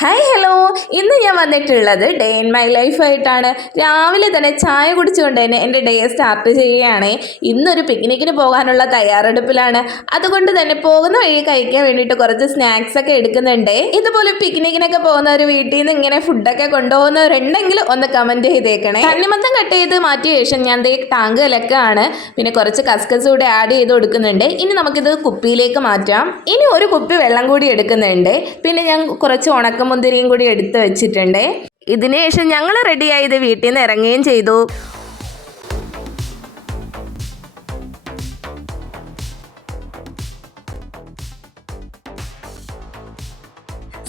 Hi hello. ഇന്ന് ഞാൻ വന്നിട്ടുള്ളത് ഡേ ഇൻ മൈ ലൈഫ് ആയിട്ടാണ്. രാവിലെ തന്നെ ചായ കുടിച്ചുകൊണ്ട് തന്നെ എൻ്റെ ഡേ സ്റ്റാർട്ട് ചെയ്യുകയാണ്. ഇന്നൊരു പിക്നിക്കിന് പോകാനുള്ള തയ്യാറെടുപ്പിലാണ്. അതുകൊണ്ട് തന്നെ പോകുന്ന വഴി കഴിക്കാൻ വേണ്ടിയിട്ട് കുറച്ച് സ്നാക്സ് ഒക്കെ എടുക്കുന്നുണ്ട്. ഇതുപോലെ പിക്നിക്കിനൊക്കെ പോകുന്നവർ വീട്ടിൽ നിന്ന് ഇങ്ങനെ ഫുഡൊക്കെ കൊണ്ടുപോകുന്നവരുണ്ടെങ്കിൽ ഒന്ന് കമൻറ്റ് ചെയ്തേക്കണേ. തണ്ണിമത്തം കട്ട് ചെയ്ത് മാറ്റിയ ശേഷം ഞാൻ ടാങ്ക് ഇലക്കാണ്. പിന്നെ കുറച്ച് കസ്കസ് കൂടെ ആഡ് ചെയ്ത് കൊടുക്കുന്നുണ്ട്. ഇനി നമുക്കിത് കുപ്പിയിലേക്ക് മാറ്റാം. ഇനി ഒരു കുപ്പി വെള്ളം കൂടി എടുക്കുന്നുണ്ട്. പിന്നെ ഞാൻ കുറച്ച് ഉണക്കമുന്തിരിയും കൂടി എടുത്ത് വെച്ചിട്ടുണ്ട്. ഇതിന് ശേഷം ഞങ്ങൾ റെഡിയായി ഇത് വീട്ടിൽ നിന്ന് ഇറങ്ങുകയും ചെയ്തു.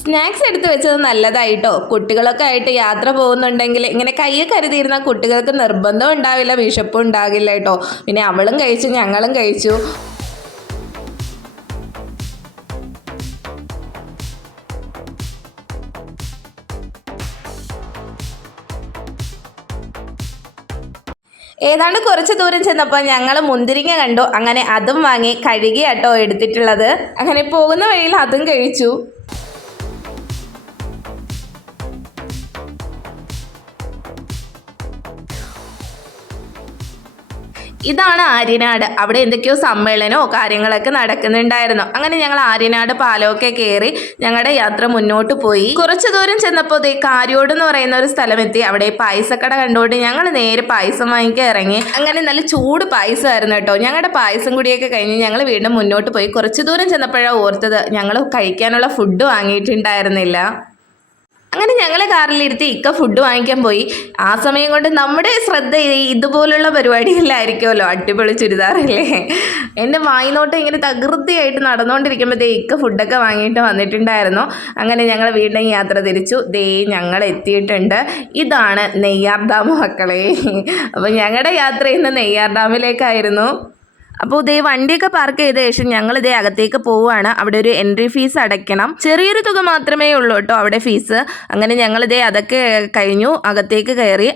സ്നാക്സ് എടുത്ത് വെച്ചത് നല്ലതായിട്ടോ. കുട്ടികളൊക്കെ ആയിട്ട് യാത്ര പോകുന്നുണ്ടെങ്കിൽ ഇങ്ങനെ കയ്യിൽ കരുതിയിരുന്ന കുട്ടികൾക്ക് നിർബന്ധം ഉണ്ടാവില്ല, വിശപ്പും ഉണ്ടാകില്ല കേട്ടോ. പിന്നെ അവളും കഴിച്ചു, ഞങ്ങളും കഴിച്ചു. ഏതാണ്ട് കുറച്ച് ദൂരം ചെന്നപ്പോൾ ഞങ്ങൾ മുന്തിരിങ്ങ കണ്ടു. അങ്ങനെ അതും വാങ്ങി കഴുകിയാട്ടോ എടുത്തിട്ടുള്ളത്. അങ്ങനെ പോകുന്ന വഴിയിൽ അതും കഴിച്ചു. ഇതാണ് ആര്യനാട്. അവിടെ എന്തൊക്കെയോ സമ്മേളനമോ കാര്യങ്ങളൊക്കെ നടക്കുന്നുണ്ടായിരുന്നു. അങ്ങനെ ഞങ്ങൾ ആര്യനാട് പാലമൊക്കെ കയറി ഞങ്ങളുടെ യാത്ര മുന്നോട്ട് പോയി. കുറച്ച് ദൂരം ചെന്നപ്പോൾ കാര്യോട് എന്ന് പറയുന്ന ഒരു സ്ഥലമെത്തി. അവിടെ പായസക്കട കണ്ടുകൊണ്ട് ഞങ്ങൾ നേരെ പായസം വാങ്ങിക്കാൻ ഇറങ്ങി. അങ്ങനെ നല്ല ചൂട് പായസമായിരുന്നു കേട്ടോ. ഞങ്ങളുടെ പായസം കൂടിയൊക്കെ കഴിഞ്ഞ് ഞങ്ങൾ വീണ്ടും മുന്നോട്ട് പോയി. കുറച്ച് ദൂരം ചെന്നപ്പോഴാണ് ഓർത്തത് ഞങ്ങൾ കഴിക്കാനുള്ള ഫുഡ് വാങ്ങിയിട്ടുണ്ടായിരുന്നില്ല. അങ്ങനെ ഞങ്ങളെ കാറിലിരുത്തി ഇക്ക ഫുഡ് വാങ്ങിക്കാൻ പോയി. ആ സമയം കൊണ്ട് നമ്മുടെ ശ്രദ്ധ ഇതുപോലുള്ള പരിപാടികളിലായിരിക്കുമല്ലോ. അടിപൊളി ചുരിദാറല്ലേ. എൻ്റെ വായിനോട്ട് ഇങ്ങനെ തകൃതിയായിട്ട് നടന്നുകൊണ്ടിരിക്കുമ്പോൾ ഇക്ക ഫുഡൊക്കെ വാങ്ങിയിട്ട് വന്നിട്ടുണ്ടായിരുന്നു. അങ്ങനെ ഞങ്ങൾ വീണ്ടും യാത്ര തിരിച്ചു. ഞങ്ങൾ എത്തിയിട്ടുണ്ട്. ഇതാണ് നെയ്യാർ ഡാം മക്കളെ. അപ്പോൾ ഞങ്ങളുടെ യാത്ര ഇന്ന് നെയ്യാർ ഡാമിലേക്കായിരുന്നു. അപ്പോൾ വണ്ടിയൊക്കെ പാർക്ക് ചെയ്ത ശേഷം ഞങ്ങൾ അകത്തേക്ക് പോവുകയാണ്. അവിടെ ഒരു എൻട്രി ഫീസ് അടയ്ക്കണം. ചെറിയൊരു തുക മാത്രമേ ഉള്ളൂ കേട്ടോ അവിടെ ഫീസ്. അങ്ങനെ ഞങ്ങൾ അതൊക്കെ കഴിഞ്ഞു അകത്തേക്ക് കയറി.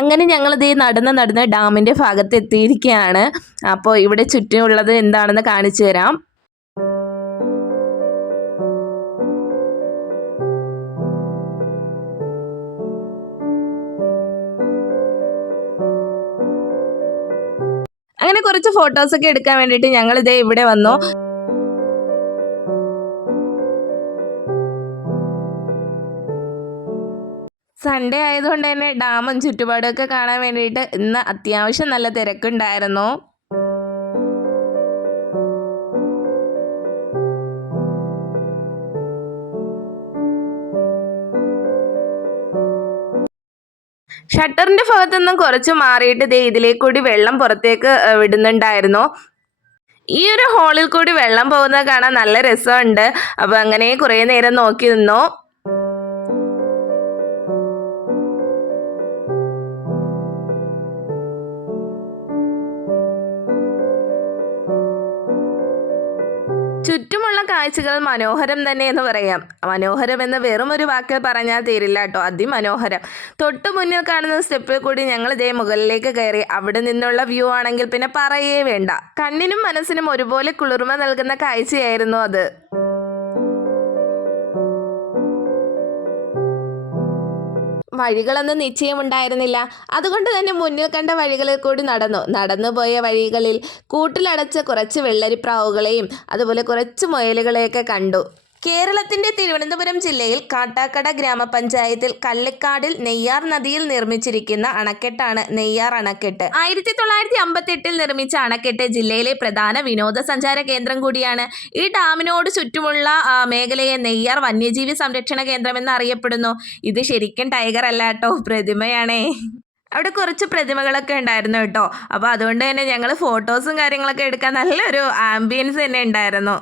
അങ്ങനെ ഞങ്ങളിത് നടന്ന് ഡാമിൻ്റെ ഭാഗത്ത് എത്തിയിരിക്കുകയാണ്. അപ്പോൾ ഇവിടെ ചുറ്റുമുള്ളത് എന്താണെന്ന് കാണിച്ചു തരാം. അങ്ങനെ കുറച്ച് ഫോട്ടോസൊക്കെ എടുക്കാൻ വേണ്ടിയിട്ട് ഞങ്ങളിത് ഇവിടെ വന്നു. സൺഡേ ആയതുകൊണ്ട് തന്നെ ഡാമും ചുറ്റുപാടുമൊക്കെ കാണാൻ വേണ്ടിയിട്ട് ഇന്ന് അത്യാവശ്യം നല്ല തിരക്കുണ്ടായിരുന്നു. ഷട്ടറിന്റെ ഭാഗത്തുനിന്നും കുറച്ച് മാറിയിട്ട് ഇതിലേക്ക് കൂടി വെള്ളം പുറത്തേക്ക് വിടുന്നുണ്ടായിരുന്നു. ഈ ഒരു ഹോളിൽ കൂടി വെള്ളം പോകുന്നത് കാണാൻ നല്ല രസമുണ്ട്. അപ്പോൾ അങ്ങനെ കുറേ നേരം നോക്കി നിന്നു. ചുറ്റുമുള്ള കാഴ്ചകൾ മനോഹരം തന്നെ എന്ന് പറയാം. മനോഹരം എന്ന് വെറും ഒരു വാക്ക് പറഞ്ഞാൽ തീരില്ല കേട്ടോ. അതിമനോഹരം. തൊട്ട് മുന്നിൽ കാണുന്ന സ്റ്റെപ്പിൽ കൂടി ഞങ്ങൾ മുകളിലേക്ക് കയറി. അവിടെ നിന്നുള്ള വ്യൂ ആണെങ്കിൽ പിന്നെ പറയേ വേണ്ട. കണ്ണിനും മനസ്സിനും ഒരുപോലെ കുളിർമ നൽകുന്ന കാഴ്ചയായിരുന്നു അത്. വഴികളൊന്നും നിശ്ചയമുണ്ടായിരുന്നില്ല. അതുകൊണ്ട് തന്നെ മുന്നിൽ കണ്ട വഴികളിൽ കൂടി നടന്നുപോയ വഴികളിൽ കൂട്ടിലടച്ച കുറച്ച് വെള്ളരിപ്രാവുകളെയും അതുപോലെ കുറച്ച് മുയലുകളെയൊക്കെ കണ്ടു. കേരളത്തിന്റെ തിരുവനന്തപുരം ജില്ലയിൽ കാട്ടാക്കട ഗ്രാമപഞ്ചായത്തിൽ കള്ളിക്കാടിൽ നെയ്യാർ നദിയിൽ നിർമ്മിച്ചിരിക്കുന്ന അണക്കെട്ടാണ് നെയ്യാർ അണക്കെട്ട്. 1958 നിർമ്മിച്ച അണക്കെട്ട് ജില്ലയിലെ പ്രധാന വിനോദസഞ്ചാര കേന്ദ്രം കൂടിയാണ്. ഈ ഡാമിനോട് ചുറ്റുമുള്ള മേഖലയെ നെയ്യാർ വന്യജീവി സംരക്ഷണ കേന്ദ്രം എന്ന് അറിയപ്പെടുന്നു. ഇത് ശരിക്കും ടൈഗർ അല്ല കേട്ടോ, പ്രതിമയാണേ. അവിടെ കുറച്ച് പ്രതിമകളൊക്കെ ഉണ്ടായിരുന്നു കേട്ടോ. അപ്പോൾ അതുകൊണ്ട് തന്നെ ഞങ്ങൾ ഫോട്ടോസും കാര്യങ്ങളൊക്കെ എടുക്കാൻ നല്ലൊരു ആംബിയൻസ് തന്നെ ഉണ്ടായിരുന്നു.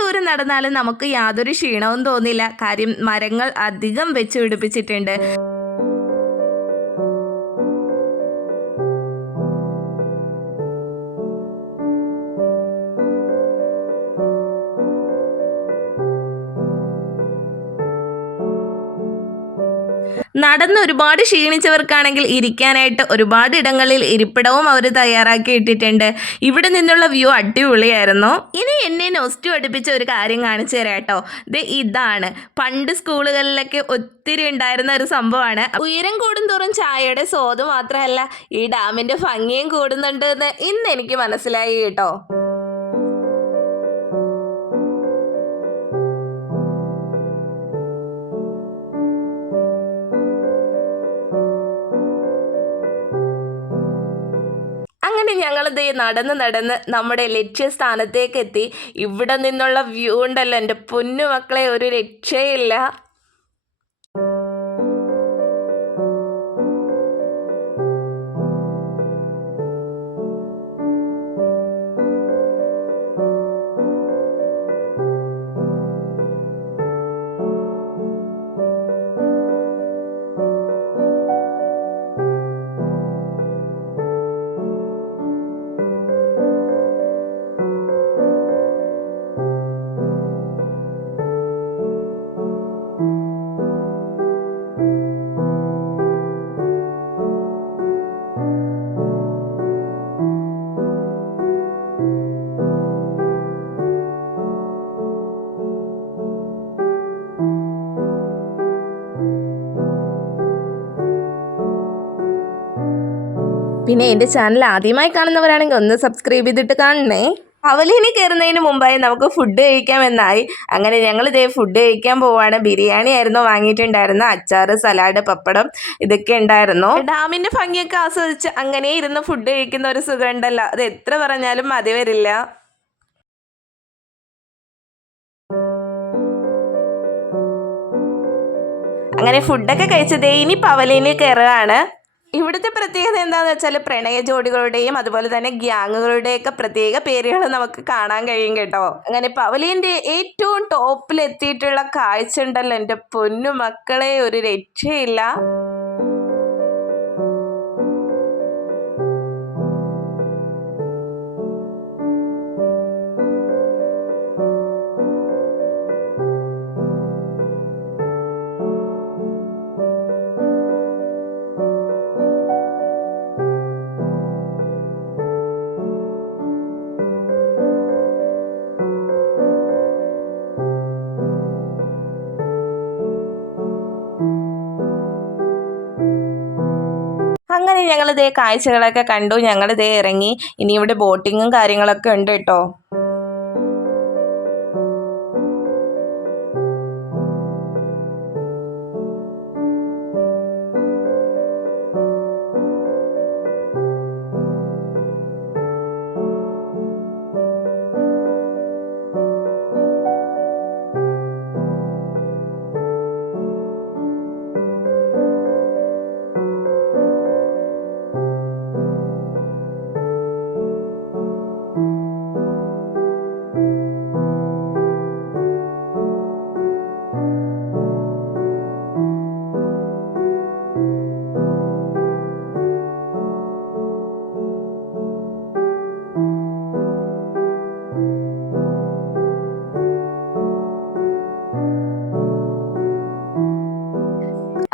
ദൂരം നടന്നാലും നമുക്ക് യാതൊരു ക്ഷീണവും തോന്നില്ല. കാര്യം മരങ്ങൾ അധികം വെച്ച് പിടിപ്പിച്ചിട്ടുണ്ട്. നടന്ന് ഒരുപാട് ക്ഷീണിച്ചവർക്കാണെങ്കിൽ ഇരിക്കാനായിട്ട് ഒരുപാട് ഇടങ്ങളിൽ ഇരിപ്പിടവും അവർ തയ്യാറാക്കി ഇട്ടിട്ടുണ്ട്. ഇവിടെ നിന്നുള്ള വ്യൂ അടിപൊളിയായിരുന്നു. ഇനി എന്നെ നൊസ്റ്റു അടുപ്പിച്ച ഒരു കാര്യം കാണിച്ചു തരാം കേട്ടോ. ഇതാണ് പണ്ട് സ്കൂളുകളിലൊക്കെ ഒത്തിരി ഉണ്ടായിരുന്ന ഒരു സംഭവമാണ്. ഉയരം കൂടുന്തോറും ചായയുടെ സ്വാദ് മാത്രമല്ല ഈ ഡാമിന്റെ ഭംഗിയും കൂടുന്നുണ്ട് എന്ന് ഇന്ന് എനിക്ക് മനസ്സിലായി കേട്ടോ. അങ്ങനെ ഞങ്ങളിത് നടന്ന് നമ്മുടെ ലക്ഷ്യസ്ഥാനത്തേക്ക് എത്തി. ഇവിടെ നിന്നുള്ള വ്യൂ ഉണ്ടല്ലോ എൻ്റെ പൊന്നു മക്കളെ, ഒരു രക്ഷയില്ല. പിന്നെ എൻ്റെ ചാനൽ ആദ്യമായി കാണുന്നവരാണെങ്കിൽ ഒന്ന് സബ്സ്ക്രൈബ് ചെയ്തിട്ട് കാണണേ. പവലിയനി കയറുന്നതിന് മുമ്പായി നമുക്ക് ഫുഡ് കഴിക്കാമെന്നായി. അങ്ങനെ ഞങ്ങൾ ഫുഡ് കഴിക്കാൻ പോവാണ്. ബിരിയാണി ആയിരുന്നു വാങ്ങിയിട്ടുണ്ടായിരുന്നു. അച്ചാറ്, സലാഡ്, പപ്പടം ഇതൊക്കെ ഉണ്ടായിരുന്നു. ഡാമിൻ്റെ ഭംഗിയൊക്കെ ആസ്വദിച്ച് അങ്ങനെ ഇരുന്ന് ഫുഡ് കഴിക്കുന്ന ഒരു സുഖം ഉണ്ടല്ലോ, അത് എത്ര പറഞ്ഞാലും മതി വരില്ല. അങ്ങനെ ഫുഡൊക്കെ കഴിച്ചതേ ഇനി പവലിയനി കയറുകയാണ്. ഇവിടുത്തെ പ്രത്യേകത എന്താണെന്ന് വെച്ചാൽ പ്രണയ ജോഡികളുടെയും അതുപോലെ തന്നെ ഗ്യാങ്ങുകളുടെയൊക്കെ പ്രത്യേക പേരുകൾ നമുക്ക് കാണാൻ കഴിയും കേട്ടോ. അങ്ങനെ പവലിയൻ്റെ ഏറ്റവും ടോപ്പിലെത്തിയിട്ടുള്ള കാഴ്ച ഉണ്ടല്ലോ എൻ്റെ പൊന്നു മക്കളെ, ഒരു രക്ഷയില്ല. അങ്ങനെ ഞങ്ങളിതേ കാഴ്ചകളൊക്കെ കണ്ടു. ഞങ്ങളിതേ ഇറങ്ങി. ഇനി ഇവിടെ ബോട്ടിങ്ങും കാര്യങ്ങളൊക്കെ ഉണ്ട് കേട്ടോ.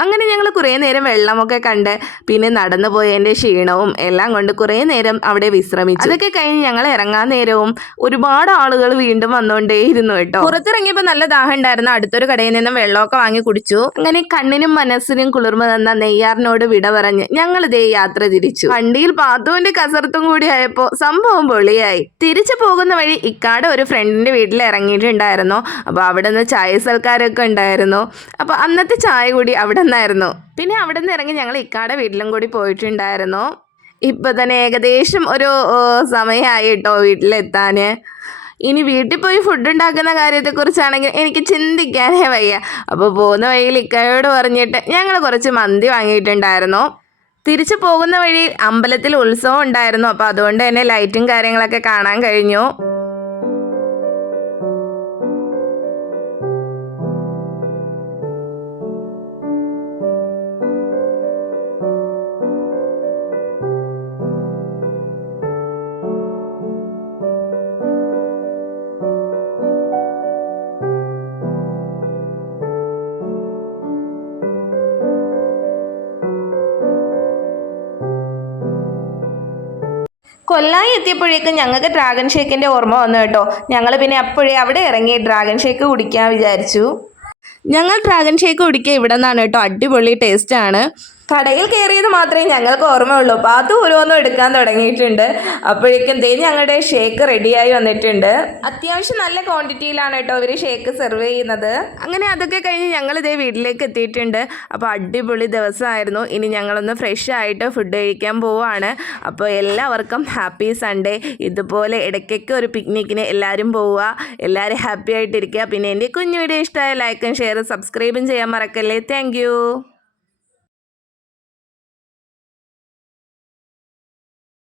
അങ്ങനെ ഞങ്ങൾ കുറേ നേരം വെള്ളമൊക്കെ കണ്ട് പിന്നെ നടന്നു പോയതിൻ്റെ ക്ഷീണവും എല്ലാം കൊണ്ട് കുറേ നേരം അവിടെ വിശ്രമിച്ചു. അതൊക്കെ കഴിഞ്ഞ് ഞങ്ങൾ ഇറങ്ങാൻ നേരവും ഒരുപാട് ആളുകൾ വീണ്ടും വന്നുകൊണ്ടേയിരുന്നു കേട്ടോ. പുറത്തിറങ്ങിയപ്പോൾ നല്ല ദാഹം ഉണ്ടായിരുന്നു. അടുത്തൊരു കടയിൽ നിന്നും വെള്ളമൊക്കെ വാങ്ങി കുടിച്ചു. അങ്ങനെ കണ്ണിനും മനസ്സിനും കുളിർമ തന്ന നെയ്യാറിനോട് വിട പറഞ്ഞ് ഞങ്ങൾ ഇതേ യാത്ര തിരിച്ചു. വണ്ടിയിൽ പാത്തുവിന്റെ കസർത്തും കൂടി ആയപ്പോൾ സംഭവം പൊളിയായി. തിരിച്ചു പോകുന്ന വഴി ഇക്കാടെ ഒരു ഫ്രണ്ടിന്റെ വീട്ടിൽ ഇറങ്ങിയിട്ടുണ്ടായിരുന്നു. അപ്പോൾ അവിടെ നിന്ന് ചായ സൽക്കാരൊക്കെ ഉണ്ടായിരുന്നു. അപ്പോൾ അന്നത്തെ ചായ കൂടി അവിടെ നിന്നായിരുന്നു. പിന്നെ അവിടെ നിന്ന് ഇറങ്ങി ഞങ്ങൾ ഇക്കാടെ വീട്ടിലും കൂടി പോയിട്ടുണ്ടായിരുന്നു. ഇപ്പം തന്നെ ഏകദേശം ഒരു സമയമായി കേട്ടോ വീട്ടിലെത്താൻ. ഇനി വീട്ടിൽ പോയി ഫുഡ് ഉണ്ടാക്കുന്ന കാര്യത്തെക്കുറിച്ചാണെങ്കിൽ എനിക്ക് ചിന്തിക്കാനേ വയ്യ. അപ്പോൾ പോകുന്ന വഴിയിൽ ഇക്കായോട് പറഞ്ഞിട്ട് ഞങ്ങൾ കുറച്ച് മന്തി വാങ്ങിയിട്ടുണ്ടായിരുന്നു. തിരിച്ചു പോകുന്ന വഴി അമ്പലത്തിൽ ഉത്സവം ഉണ്ടായിരുന്നു. അപ്പോൾ അതുകൊണ്ട് തന്നെ ലൈറ്റും കാര്യങ്ങളൊക്കെ കാണാൻ കഴിഞ്ഞു. കൊല്ലായി എത്തിയപ്പോഴേക്കും ഞങ്ങൾക്ക് ഡ്രാഗൺ ഷേക്കിൻ്റെ ഓർമ്മ വന്നു കേട്ടോ. ഞങ്ങൾ പിന്നെ അപ്പോഴേ അവിടെ ഇറങ്ങി ഡ്രാഗൺ ഷേക്ക് കുടിക്കാൻ വിചാരിച്ചു. ഞങ്ങൾ ഡ്രാഗൺ ഷേക്ക് കുടിക്കുക ഇവിടെ നിന്നാണ് കേട്ടോ. അടിപൊളി ടേസ്റ്റാണ്. കടയിൽ കയറിയത് മാത്രമേ ഞങ്ങൾക്ക് ഓർമ്മയുള്ളൂ. അപ്പോൾ അത് ഓരോന്നും എടുക്കാൻ തുടങ്ങിയിട്ടുണ്ട്. അപ്പോഴേക്കും ഞങ്ങളുടെ ഷേക്ക് റെഡിയായി വന്നിട്ടുണ്ട്. അത്യാവശ്യം നല്ല ക്വാണ്ടിറ്റിയിലാണ് കേട്ടോ ഇവർ ഷേക്ക് സെർവ് ചെയ്യുന്നത്. അങ്ങനെ അതൊക്കെ കഴിഞ്ഞ് ഞങ്ങൾ വീട്ടിലേക്ക് എത്തിയിട്ടുണ്ട്. അപ്പോൾ അടിപൊളി ദിവസമായിരുന്നു. ഇനി ഞങ്ങളൊന്ന് ഫ്രഷ് ആയിട്ട് ഫുഡ് കഴിക്കാൻ പോവുകയാണ്. അപ്പോൾ എല്ലാവർക്കും ഹാപ്പി സൺഡേ. ഇതുപോലെ ഇടയ്ക്കൊക്കെ ഒരു പിക്നിക്കിന് എല്ലാവരും പോവുക. എല്ലാവരും ഹാപ്പി ആയിട്ടിരിക്കുക. പിന്നെ എൻ്റെ കുഞ്ഞു വീഡിയോ ഇഷ്ടമായ ലൈക്കും ഷെയറും സബ്സ്ക്രൈബും ചെയ്യാൻ മറക്കല്ലേ. താങ്ക്